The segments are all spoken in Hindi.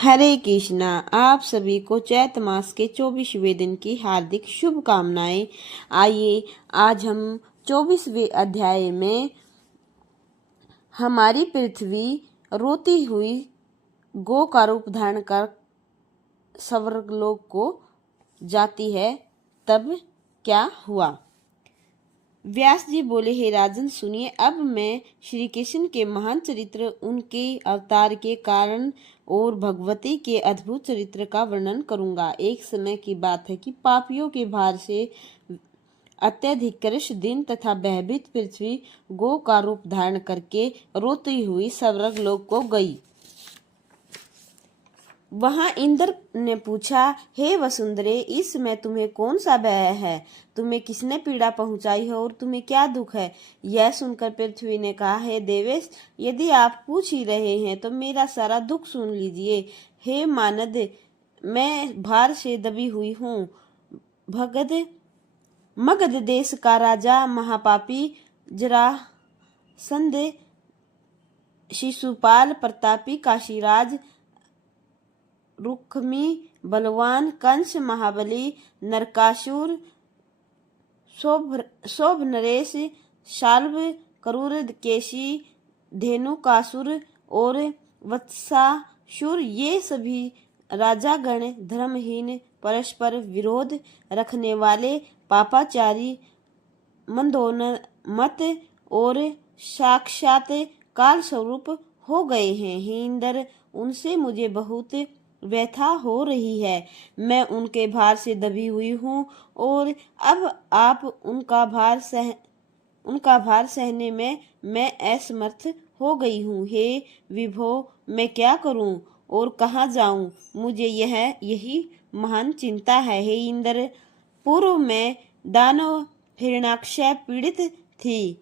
हरे कृष्णा। आप सभी को चैत मास के 24वें दिन की हार्दिक शुभकामनाएं। आइए आज हम 24वें अध्याय में हमारी पृथ्वी रोती हुई गौ का रूप धारण कर स्वर्गलोक को जाती है, तब क्या हुआ। व्यास जी बोले, हे राजन सुनिए, अब मैं श्री कृष्ण के महान चरित्र, उनके अवतार के कारण और भगवती के अद्भुत चरित्र का वर्णन करूंगा। एक समय की बात है कि पापियों के भार से अत्यधिक कृश दिन तथा भयभीत पृथ्वी गौ का रूप धारण करके रोती हुई स्वर्गलोक को गई। वहां इंद्र ने पूछा, हे वसुंधरे, इस समय तुम्हें कौन सा भय है? तुम्हें किसने पीड़ा पहुंचाई है और तुम्हें क्या दुख है? यह सुनकर पृथ्वी ने कहा, हे देवेश, यदि आप पूछ ही रहे हैं तो मेरा सारा दुख सुन लीजिए। हे मानद, मैं भार से दबी हुई हूँ। मगध देश का राजा महापापी जरासंध, शिशुपाल, प्रतापी काशीराज, रुक्मी, बलवान कंस, महाबली, नरकासुर, शोभ नरेश, शाल्व, करूर केशी, धेनुकासुर और वत्सासुर, ये सभी राजागण धर्महीन, परस्पर विरोध रखने वाले, पापाचारी, मंदोन्मत्त और साक्षात काल स्वरूप हो गए हैं। हे इंद्र, उनसे मुझे बहुत व्यथा हो रही है। मैं उनके भार से दबी हुई हूँ और अब आप उनका भार सहने में मैं असमर्थ हो गई हूँ। हे विभो, मैं क्या करूँ और कहाँ जाऊँ? मुझे यही महान चिंता है। हे इंद्र, पूर्व में दानव हिरण्याक्ष पीड़ित थी।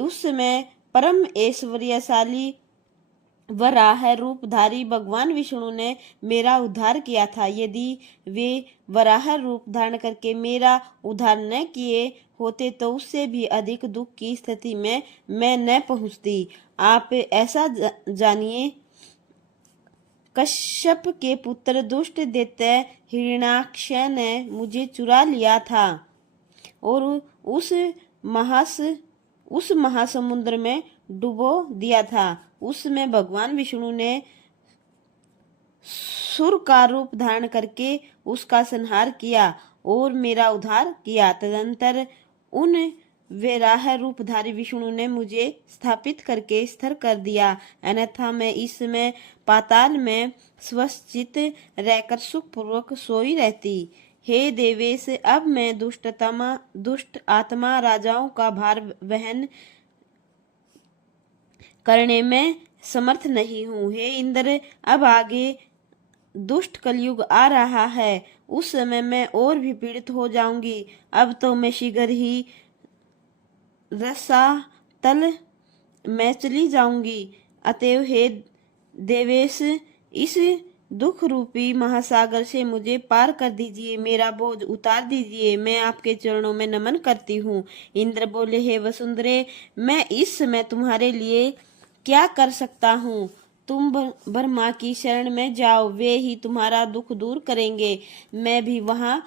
उस समय परम ऐश्वर्यशाली वराह रूपधारी भगवान विष्णु ने मेरा उद्धार किया था। यदि वे वराह रूप धारण करके मेरा उद्धार न किए होते तो उससे भी अधिक दुख की स्थिति में मैं न पहुंचती। आप ऐसा जानिए, कश्यप के पुत्र दुष्ट दैत्य हिरण्याक्ष ने मुझे चुरा लिया था और उस महासमुद्र में डुबो दिया था। उसमें भगवान विष्णु ने सुर का रूप धारण करके उसका संहार किया और मेरा उद्धार किया। तदंतर उन वराह रूपधारी विष्णु ने मुझे स्थापित करके स्थिर कर दिया, अन्यथा मैं इस समय पाताल में स्वस्थित रहकर सुखपूर्वक सोई रहती। हे देवेश, अब मैं दुष्ट आत्मा राजाओं का भार वहन करने में समर्थ नहीं हूँ। हे इंद्र, अब आगे दुष्ट कलयुग आ रहा है, उस समय मैं और भी पीड़ित हो जाऊंगी। अब तो मैं शीघ्र ही रसातल में चली जाऊंगी। अतएव हे देवेश, इस दुख रूपी महासागर से मुझे पार कर दीजिए, मेरा बोझ उतार दीजिए। मैं आपके चरणों में नमन करती हूँ। इंद्र बोले, हे वसुंधरे, मैं इस समय तुम्हारे लिए क्या कर सकता हूँ? तुम ब्रह्मा की शरण में जाओ, वे ही तुम्हारा दुख दूर करेंगे। मैं भी वहां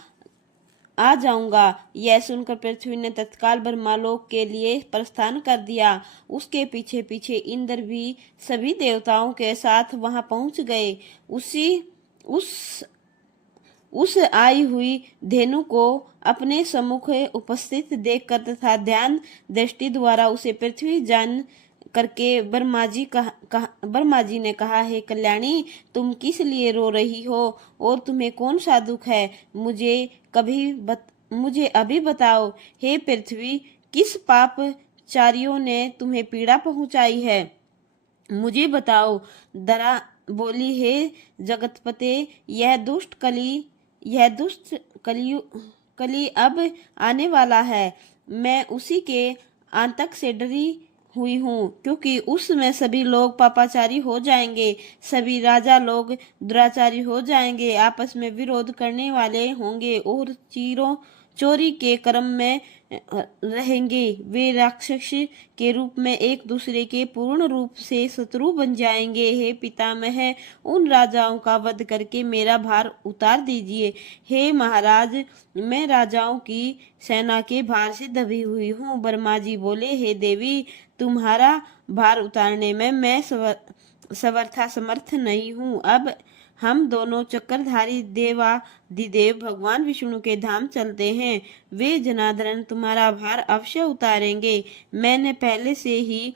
आ जाऊंगा। यह सुनकर पृथ्वी ने तत्काल ब्रह्मालोक के लिए प्रस्थान कर दिया। उसके पीछे पीछे इंद्र भी सभी देवताओं के साथ वहां पहुंच गए। उस आई हुई धेनु को अपने सम्मुख उपस्थित देखकर तथा ध्यान दृष्टि द्वारा उसे पृथ्वी जान करके ब्रह्मा जी ने कहा, हे कल्याणी, तुम किस लिए रो रही हो और तुम्हें कौन सा दुख है? मुझे अभी बताओ। हे पृथ्वी, किस पापचारियों ने तुम्हें पीड़ा पहुंचाई है? मुझे बताओ। दरा बोली, हे जगतपते, यह दुष्ट कली अब आने वाला है। मैं उसी के आतंक से डरी हुई हूँ, क्योंकि उसमें सभी लोग पापाचारी हो जाएंगे, सभी राजा लोग दुराचारी हो जाएंगे, आपस में विरोध करने वाले होंगे और चोरी के क्रम में रहेंगे। वे राक्षस के रूप में एक दूसरे के पूर्ण रूप से शत्रु बन जाएंगे। हे पितामह, उन राजाओं का वध करके मेरा भार उतार दीजिए। हे महाराज, मैं राजाओं की सेना के भार से दबी हुई हूँ। ब्रह्मा जी बोले, हे देवी, तुम्हारा भार उतारने में मैं समर्थ नहीं हूँ। अब हम दोनों चक्रधारी देवाधिदेव भगवान विष्णु के धाम चलते हैं। वे जनार्दन तुम्हारा भार अवश्य उतारेंगे। मैंने पहले से ही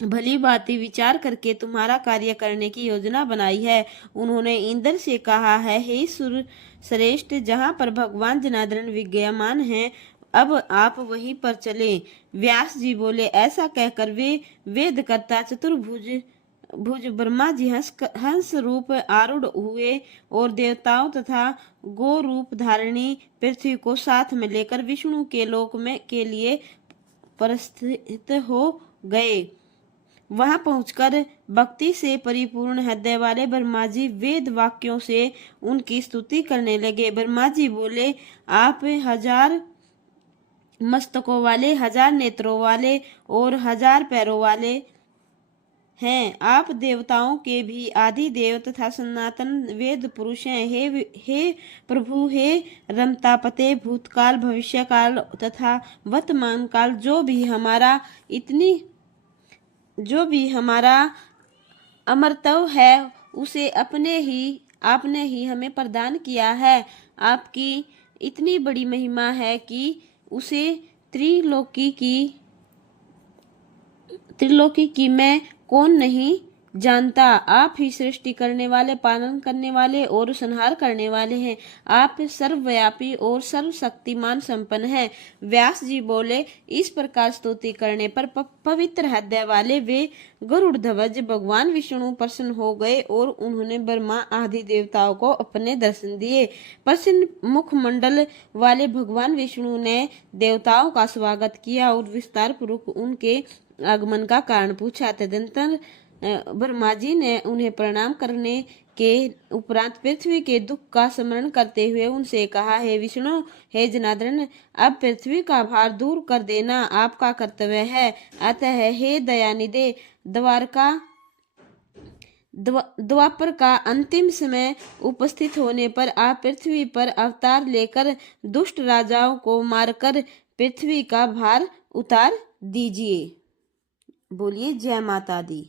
भली भांति विचार करके तुम्हारा कार्य करने की योजना बनाई है। उन्होंने इंद्र से कहा है, हे सुर श्रेष्ठ, जहाँ पर भगवान जनार्दन विद्यमान हैं, अब आप वहीं पर चलें। व्यास जी बोले, ऐसा कहकर वे वेदकर्ता चतुर्भुज ब्रह्मा जी हंस रूप आरूढ़ हुए और देवताओं तथा गो रूप धारणी पृथ्वी को साथ में लेकर विष्णु के लोक में के लिए प्रस्थित हो गए। वहां पहुंचकर भक्ति से परिपूर्ण हृदय वाले ब्रह्मा जी वेद वाक्यों से उनकी स्तुति करने लगे। ब्रह्मा जी बोले, आप 1000 मस्तकों वाले, 1000 नेत्रों वाले और 1000 पैरों वाले हैं। आप देवताओं के भी आदि देव तथा सनातन वेद पुरुष हैं। हे प्रभु, हे रमतापते, भूतकाल, भविष्यकाल तथा वर्तमान काल, जो भी हमारा अमरत्व है, उसे आपने ही हमें प्रदान किया है। आपकी इतनी बड़ी महिमा है कि उसे त्रिलोकी की मैं कौन नहीं जानता। आप ही सृष्टि करने वाले, पालन करने वाले और संहार करने वाले हैं। आप सर्वव्यापी और सर्वशक्तिमान संपन्न हैं। व्यास जी बोले, इस प्रकार स्तुति करने पर पवित्र हृदय वाले वे गरुड़ ध्वज भगवान विष्णु प्रसन्न हो गए और उन्होंने ब्रह्मा आदि देवताओं को अपने दर्शन दिए। प्रसन्न मुखमंडल वाले भगवान विष्णु ने देवताओं का स्वागत किया और विस्तार पूर्वक उनके आगमन का कारण पूछा। तदनंतर ब्रह्मा जी ने उन्हें प्रणाम करने के उपरांत पृथ्वी के दुख का स्मरण करते हुए उनसे कहा, हे विष्णु, हे जनार्दन, अब पृथ्वी का भार दूर कर देना आपका कर्तव्य है। अतः हे दयानिधे, द्वापर का अंतिम समय उपस्थित होने पर आप पृथ्वी पर अवतार लेकर दुष्ट राजाओं को मारकर पृथ्वी का भार उतार दीजिए। बोलिए जय माता दी।